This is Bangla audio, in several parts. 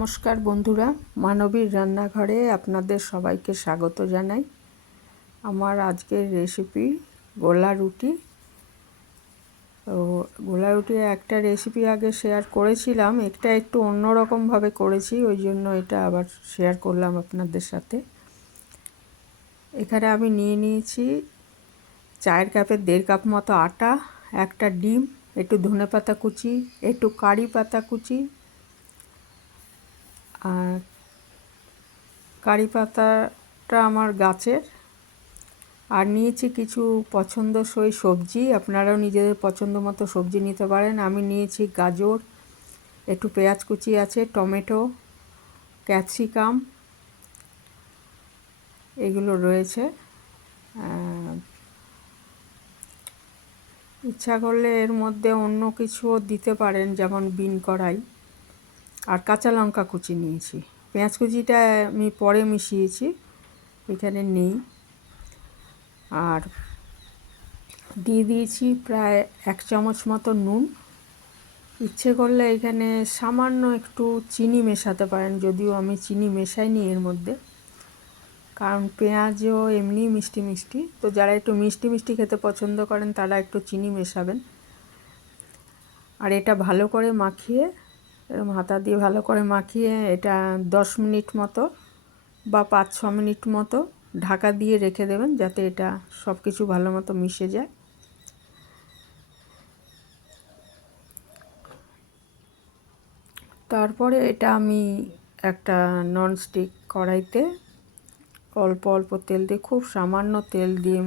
নমস্কার বন্ধুরা, মানবীর রান্নাঘরে আপনাদের সবাইকে স্বাগত জানাই। আমার আজকের রেসিপি গোলা রুটি। তো গোলা রুটির একটা রেসিপি আগে শেয়ার করেছিলাম, এটা একটু অন্যরকমভাবে করেছি, ওই জন্য এটা আবার শেয়ার করলাম আপনাদের সাথে। এখানে আমি নিয়ে নিয়েছি চায়ের কাপের 1.5 কাপ মতো আটা, একটা ডিম, একটু ধনেপাতা কুচি, একটু কারি পাতা কুচি, আর কারি পাতাটা আমার গাছের, আর নিয়েছি কিছু পছন্দসই সবজি। আপনারাও নিজেদের পছন্দ মতো সবজি নিতে পারেন। আমি নিয়েছি গাজর, একটু পেঁয়াজ কুচি আছে, টমেটো, ক্যাপসিকাম, এগুলো রয়েছে। ইচ্ছা করলে এর মধ্যে অন্য কিছুও দিতে পারেন, যেমন বিন কড়াই। আর কাঁচা লঙ্কা কুচি নিয়েছি। পেঁয়াজ কুচিটা আমি পরে মিশিয়েছি, এখানে নেই। আর দিয়ে দিয়েছি প্রায় 1 চামচ মতো নুন। ইচ্ছে করলে এখানে সামান্য একটু চিনি মেশাতে পারেন, যদিও আমি চিনি মেশাইনি এর মধ্যে, কারণ পেঁয়াজও এমনি মিষ্টি মিষ্টি, তো যারা একটু মিষ্টি মিষ্টি খেতে পছন্দ করেন তারা একটু চিনি মেশাবেন। আর এটা ভালো করে মাখিয়ে, হাতা দিয়ে ভালো করে মাখিয়ে এটা 10 মিনিট মতো বা 5-6 মিনিট মতো ঢাকা দিয়ে রেখে দেবেন, যাতে এটা সব কিছু ভালো মতো মিশে যায়। তারপরে এটা আমি একটা ননস্টিক কড়াইতে অল্প অল্প তেল দিয়ে, খুব সামান্য তেল দিয়ে,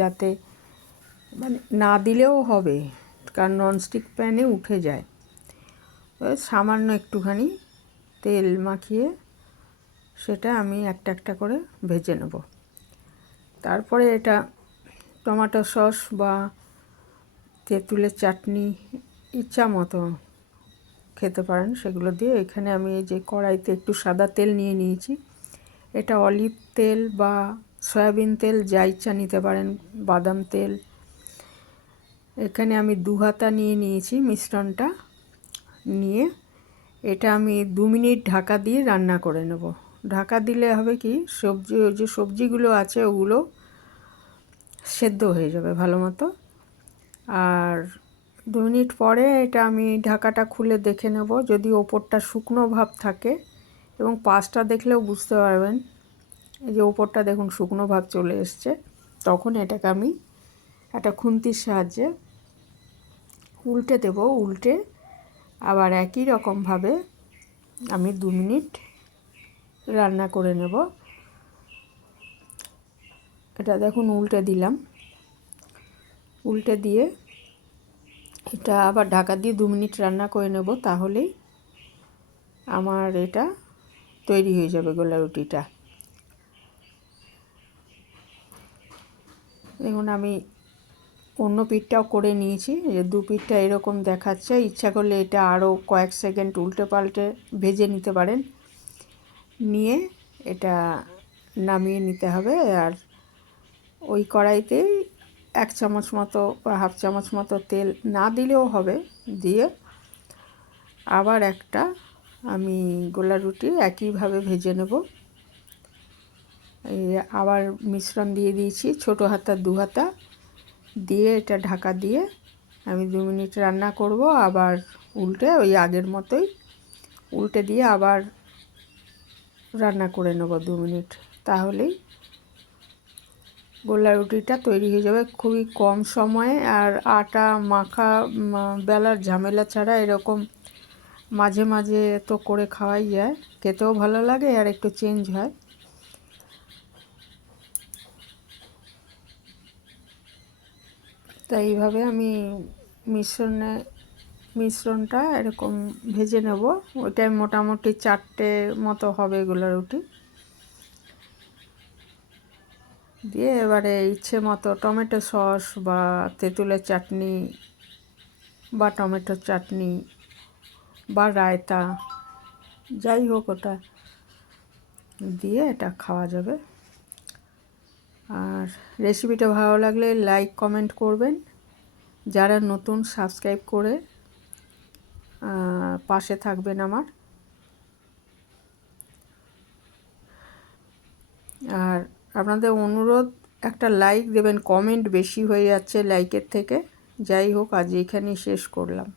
যাতে না দিলেও হবে, কারণ ননস্টিক প্যানে উঠে যায়। সামান্য একটুখানি তেল মাখিয়ে সেটা আমি একটা একটা করে ভেজে নেব। তারপরে এটা টমেটো সস বা তেঁতুলের চাটনি ইচ্ছা মতো খেতে পারেন, সেগুলো দিয়ে এখানে আমি এই যে কড়াইতে একটু সাদা তেল নিয়ে নিয়েছি। এটা অলিভ তেল বা সয়াবিন তেল যা ইচ্ছা নিতে পারেন, বাদাম তেল। এখানে আমি 2 হাতা নিয়ে নিয়েছি মিশ্রণটা। নিয়ে এটা আমি 2 মিনিট ঢাকা দিয়ে রান্না করে নেব। ঢাকা দিলে হবে কি, যে সবজিগুলো আছে ওগুলো সেদ্ধ হয়ে যাবে ভালো মতো। আর 2 মিনিট পরে এটা আমি ঢাকাটা খুলে দেখে নেব, যদি ওপরটা শুকনো ভাব থাকে, এবং পাশটা দেখলেও বুঝতে পারবেন, এই যে ওপরটা দেখুন শুকনো ভাব চলে এসছে, তখন এটাকে আমি একটা খুন্তির সাহায্যে উল্টে দেব। উল্টে আবার একই রকমভাবে আমি 2 মিনিট রান্না করে নেব। এটা দেখুন উল্টে দিলাম, উল্টে দিয়ে এটা আবার ঢাকা দিয়ে 2 মিনিট রান্না করে নেব, তাহলেই আমার এটা তৈরি হয়ে যাবে গোলা রুটিটা। দেখুন আমি অন্য পিঠটাও করে নিয়েছি, যে 2 পিঠটা এরকম দেখাচ্ছে। ইচ্ছা করলে এটা আরও কয়েক সেকেন্ড উল্টে পাল্টে ভেজে নিতে পারেন। নিয়ে এটা নামিয়ে নিতে হবে। আর ওই কড়াইতেই 1 চামচ মতো বা হাফ চামচ মতো তেল না দিলেও হবে, দিয়ে আবার একটা আমি গোলা রুটি একইভাবে ভেজে নেব। এই আবার মিশ্রণ দিয়ে দিয়েছি, ছোটো হাতা 2 হাতা দিয়ে এটা ঢাকা দিয়ে আমি 2 মিনিট রান্না করব। আবার উল্টে ওই আগের মতোই উল্টে দিয়ে আবার রান্না করে নেব 2 মিনিট, তাহলেই গোলা রুটিটা তৈরি হয়ে যাবে খুবই কম সময়ে। আর আটা মাখা বেলার ঝামেলা ছাড়া এরকম মাঝে মাঝে তো করে খাওয়াই যায়, খেতেও ভালো লাগে আর একটু চেঞ্জ হয়। তাই এইভাবে আমি মিশ্রণটা এরকম ভেজে নেব। ওইটাই মোটামুটি 4টে মতো হবে গোলা রুটি। দিয়ে এবারে ইচ্ছে মতো টমেটো সস বা তেঁতুলের চাটনি বা টমেটোর চাটনি বা রায়তা, যাই হোক, ওটা দিয়ে এটা খাওয়া যাবে। আর রেসিপিটা ভালো লাগলে লাইক কমেন্ট করবেন। যারা নতুন সাবস্ক্রাইব করে পাশে থাকবেন আমার। আর আপনাদের অনুরোধ, একটা লাইক দেবেন, কমেন্ট বেশি হয়ে যাচ্ছে লাইকের থেকে। যাই হোক, আজ এখানেই শেষ করলাম।